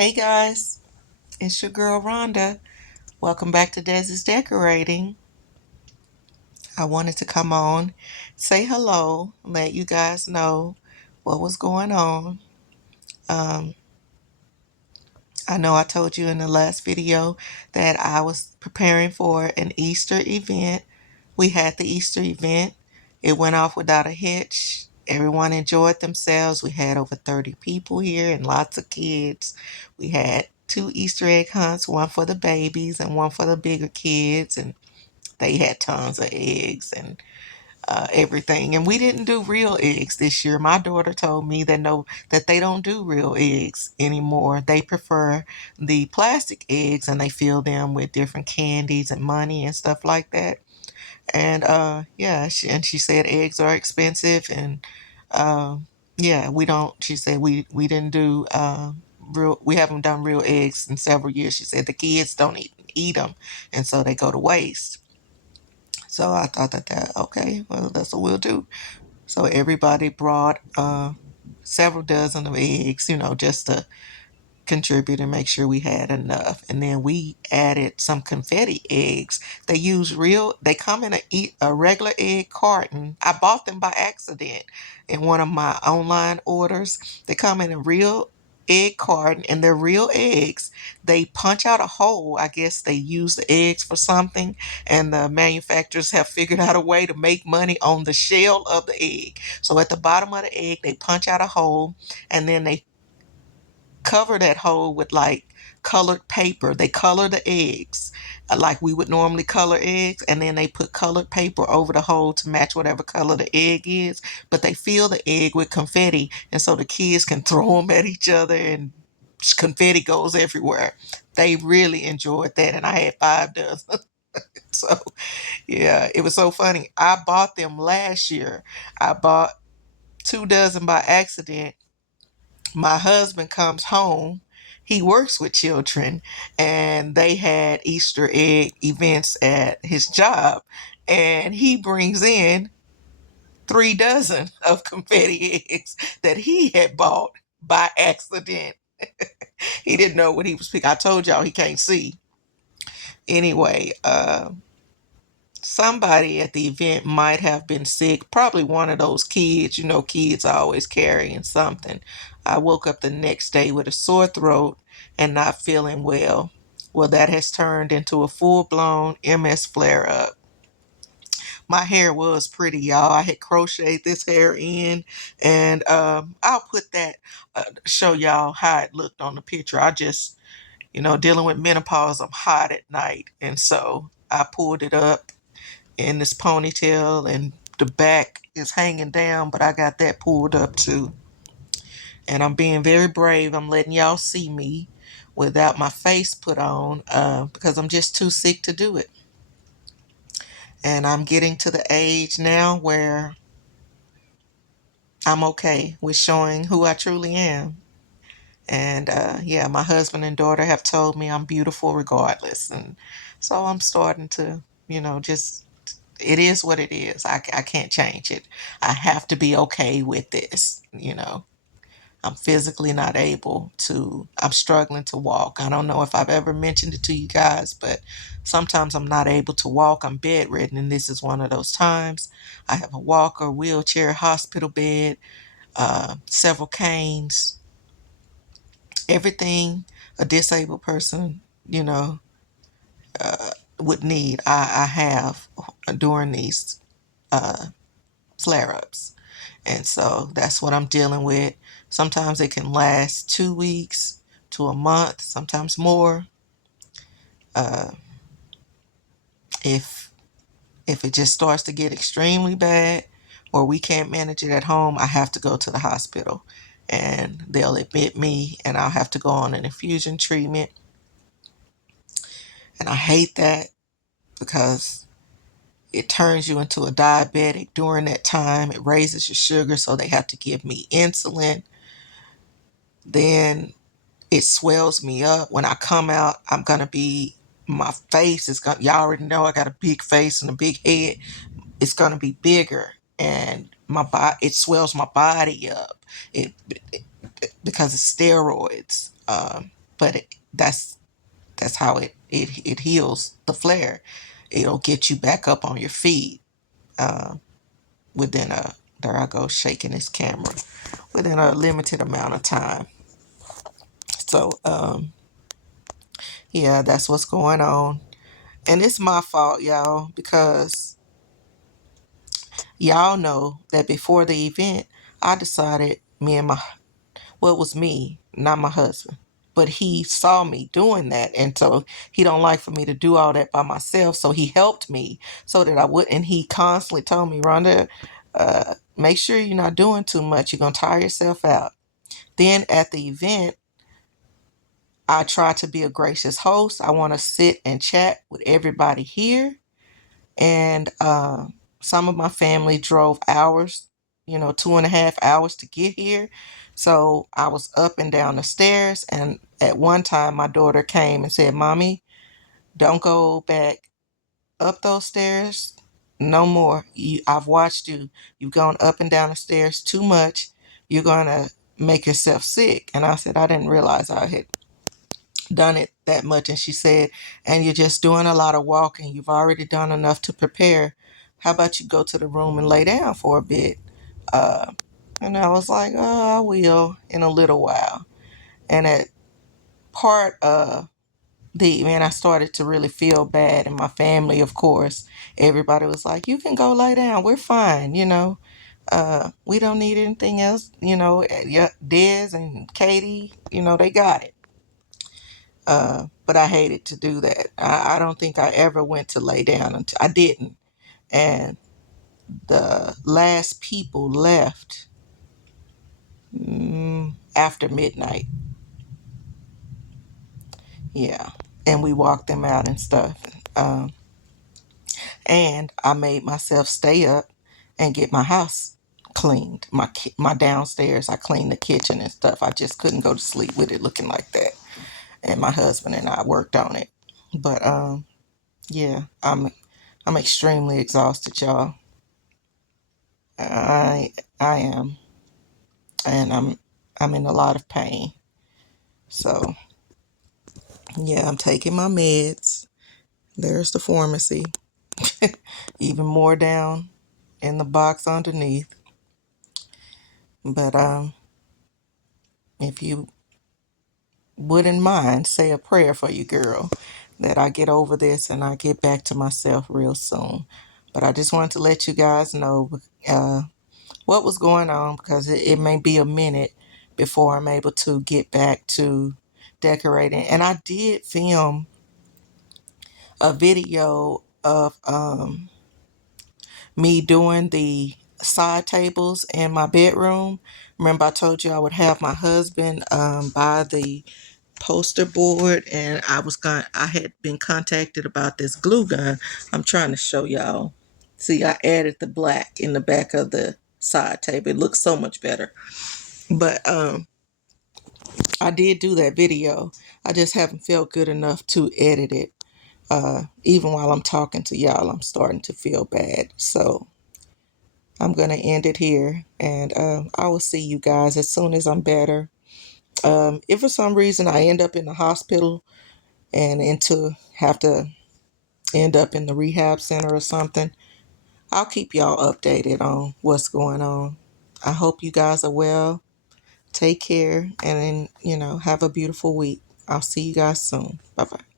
Hey guys, it's your girl Rhonda. Welcome back to Desi's Decorating. I wanted to come on, say hello, let you guys know what was going on. Um, I know I told you in the last video that I was preparing for an Easter event. We had the Easter event. It went off without a hitch. Everyone enjoyed themselves. We had over 30 people here and lots of kids. We had two Easter egg hunts, one for the babies and one for the bigger kids, and they had tons of eggs and everything. And we didn't do real eggs this year. My daughter told me that they don't do real eggs anymore. They prefer the plastic eggs and they fill them with different candies and money and stuff like that. And yeah, she said eggs are expensive and yeah, we don't. She said we didn't do real. We haven't done real eggs in several years. She said the kids don't eat them, and so they go to waste. So I thought that okay, well that's what we'll do. So everybody brought several dozen of eggs, just to contribute and make sure we had enough. And then we added some confetti eggs. They come in a regular egg carton. I bought them by accident in one of my online orders. They come in a real egg carton and they're real eggs. They punch out a hole. I guess they use the eggs for something, and the manufacturers have figured out a way to make money on the shell of the egg. So at the bottom of the egg, they punch out a hole and then they cover that hole with like colored paper. They color the eggs like we would normally color eggs, and then they put colored paper over the hole to match whatever color the egg is. But they fill the egg with confetti, and so the kids can throw them at each other, and confetti goes everywhere. They really enjoyed that, and I had 5 dozen. So yeah, it was so funny. I bought them last year. I bought 2 dozen by accident. My husband comes home. He works with children, and they had Easter egg events at his job, and he brings in 3 dozen of confetti eggs that he had bought by accident. He didn't know what he was picking. I told y'all he can't see. Anyway, somebody at the event might have been sick, probably one of those kids. Kids are always carrying something. I woke up the next day with a sore throat and not feeling well. Well, that has turned into a full-blown MS flare-up. My hair was pretty, y'all. I had crocheted this hair in, and I'll put that, show y'all how it looked on the picture. I just, dealing with menopause, I'm hot at night, and so I pulled it up in this ponytail, and the back is hanging down, but I got that pulled up too. And I'm being very brave. I'm letting y'all see me without my face put on because I'm just too sick to do it. And I'm getting to the age now where I'm okay with showing who I truly am. And yeah, my husband and daughter have told me I'm beautiful regardless. And so I'm starting to, just it is what it is. I can't change it. I have to be okay with this. I'm physically not able to, I'm struggling to walk. I don't know if I've ever mentioned it to you guys, but sometimes I'm not able to walk. I'm bedridden, and this is one of those times. I have a walker, wheelchair, hospital bed, several canes, everything a disabled person, would need. I have during these uh, flare ups. And so that's what I'm dealing with. Sometimes it can last 2 weeks to a month, sometimes more. Uh, if if it just starts to get extremely bad or we can't manage it at home, I have to go to the hospital and they'll admit me and I'll have to go on an infusion treatment. And I hate that because it turns you into a diabetic during that time. It raises your sugar, so they have to give me insulin. Then it swells me up. When I come out, my face is going to, y'all already know I got a big face and a big head. It's going to be bigger, and it swells my body up. It because of steroids. but that's how it heals the flare. It'll get you back up on your feet uh, within a, there I go shaking this camera, within a limited amount of time. So yeah, that's what's going on. And it's my fault, y'all, because y'all know that before the event, I decided me and my, well, it was me, not my husband. But he saw me doing that, and so he don't like for me to do all that by myself. So he helped me so that I would. And he constantly told me, Rhonda, make sure you're not doing too much. You're gonna tire yourself out. Then at the event, I try to be a gracious host. I want to sit and chat with everybody here. And some of my family drove hours, 2.5 hours to get here. So I was up and down the stairs. And at one time, my daughter came and said, Mommy, don't go back up those stairs no more. I've watched you. You've gone up and down the stairs too much. You're going to make yourself sick. And I said, I didn't realize I had done it that much. And she said, and you're just doing a lot of walking. You've already done enough to prepare. How about you go to the room and lay down for a bit? Uh, and I was like, oh, I will in a little while. And at part of the man, I started to really feel bad. And my family, of course, everybody was like, you can go lay down. We're fine. We don't need anything else. Yeah, Dez and Katie, they got it. But I hated to do that. I don't think I ever went to lay down until I didn't. And the last people left after midnight. Yeah. And we walked them out and stuff. And I made myself stay up and get my house cleaned. My downstairs, I cleaned the kitchen and stuff. I just couldn't go to sleep with it looking like that. And my husband and I worked on it. But yeah, I'm extremely exhausted, y'all. I am, and I'm in a lot of pain. So yeah, I'm taking my meds. There's the pharmacy, even more down in the box underneath. But if you wouldn't mind, say a prayer for you, girl, that I get over this and I get back to myself real soon. But I just wanted to let you guys know uh, what was going on, because it may be a minute before I'm able to get back to decorating. And I did film a video of me doing the side tables in my bedroom. Remember, I told you I would have my husband buy the poster board, and I had been contacted about this glue gun. I'm trying to show y'all. See, I added the black in the back of the side table. It looks so much better. But I did do that video. I just haven't felt good enough to edit it. Even while I'm talking to y'all, I'm starting to feel bad. So I'm going to end it here. And I will see you guys as soon as I'm better. If for some reason I end up in the hospital and have to end up in the rehab center or something, I'll keep y'all updated on what's going on. I hope you guys are well. Take care, and then, have a beautiful week. I'll see you guys soon. Bye bye.